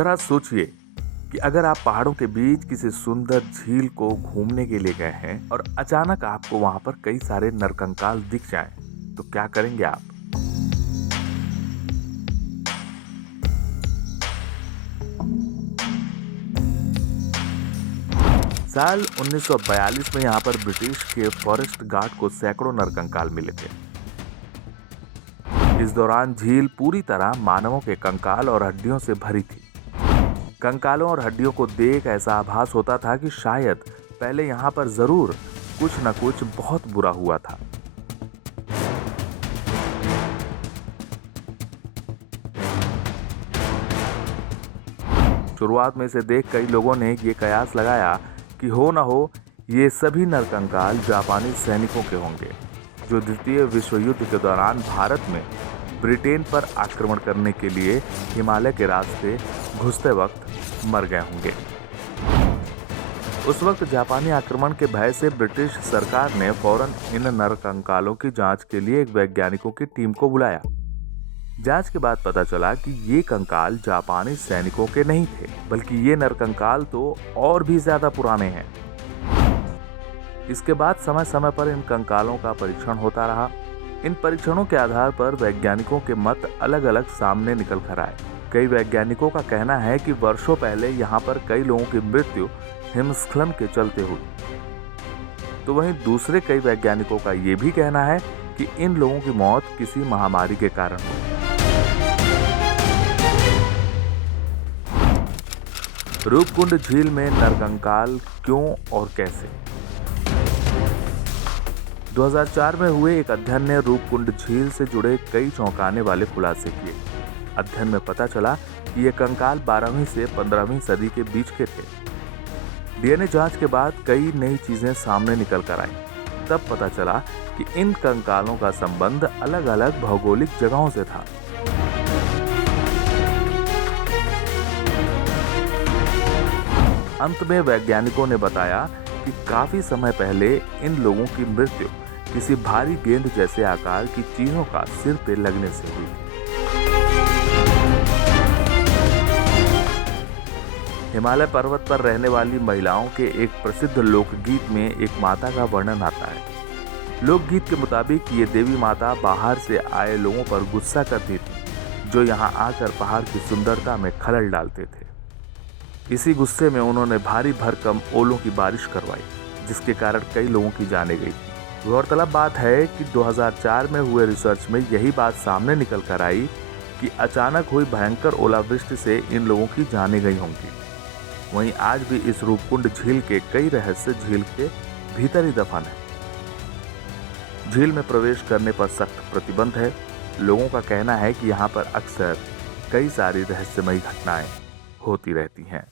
जरा सोचिए कि अगर आप पहाड़ों के बीच किसी सुंदर झील को घूमने के लिए गए हैं और अचानक आपको वहां पर कई सारे नरकंकाल दिख जाएं, तो क्या करेंगे आप? साल 1942 में यहाँ पर ब्रिटिश के फॉरेस्ट गार्ड को सैकड़ों नरकंकाल मिले थे। इस दौरान झील पूरी तरह मानवों के कंकाल और हड्डियों से भरी थी। कंकालों और हड्डियों को देख ऐसा आभास होता था कि शायद पहले यहाँ पर जरूर कुछ न कुछ बहुत बुरा हुआ था। शुरुआत में इसे देख कई लोगों ने ये कयास लगाया कि हो न हो ये सभी नरकंकाल जापानी सैनिकों के होंगे, जो द्वितीय विश्व युद्ध के दौरान भारत में ब्रिटेन पर आक्रमण करने के लिए हिमालय के रास्ते घुसते वक्त मर गए होंगे। उस वक्त जापानी आक्रमण के भय से ब्रिटिश सरकार ने फौरन इन नरकंकालों की जांच के लिए एक वैज्ञानिकों की टीम को बुलाया। जांच के बाद पता चला कि ये कंकाल जापानी सैनिकों के नहीं थे, बल्कि ये नरकंकाल तो और भी ज्यादा पुराने हैं। इसके बाद समय समय पर इन कंकालों का परीक्षण होता रहा। इन परीक्षणों के आधार पर वैज्ञानिकों के मत अलग अलग सामने निकल कर आए। कई वैज्ञानिकों का कहना है कि वर्षों पहले यहाँ पर कई लोगों की मृत्यु हिमस्खलन के चलते हुई, तो वहीं दूसरे कई वैज्ञानिकों का ये भी कहना है कि इन लोगों की मौत किसी महामारी के कारण हुई। रूपकुंड झील में नरकंकाल क्यों और कैसे? 2004 में हुए एक अध्ययन ने रूपकुंड झील से जुड़े कई चौंकाने वाले खुलासे किए। अध्ययन में पता चला कि ये कंकाल 12वीं से 15वीं सदी के बीच के थे। डीएनए जांच के बाद कई नई चीजें सामने निकल कर आई। तब पता चला कि इन कंकालों का संबंध अलग अलग भौगोलिक जगहों से था। अंत में वैज्ञानिकों ने बताया कि काफी समय पहले इन लोगों की मृत्यु किसी भारी गेंद जैसे आकार की चीजों का सिर पे लगने से हुई। हिमालय पर्वत पर रहने वाली महिलाओं के एक प्रसिद्ध लोकगीत में एक माता का वर्णन आता है। लोकगीत के मुताबिक ये देवी माता बाहर से आए लोगों पर गुस्सा करती थी, जो यहाँ आकर पहाड़ की सुंदरता में खलल डालते थे। इसी गुस्से में उन्होंने भारी भरकम ओलों की बारिश करवाई, जिसके कारण कई लोगों की जानें गई थी। गौरतलब बात है कि 2004 में हुए रिसर्च में यही बात सामने निकल कर आई कि अचानक हुई भयंकर ओलावृष्टि से इन लोगों की जानें गई होंगी। वहीं आज भी इस रूपकुंड झील के कई रहस्य झील के भीतर ही दफन है। झील में प्रवेश करने पर सख्त प्रतिबंध है। लोगों का कहना है कि यहाँ पर अक्सर कई सारी रहस्यमयी घटनाएं होती रहती हैं।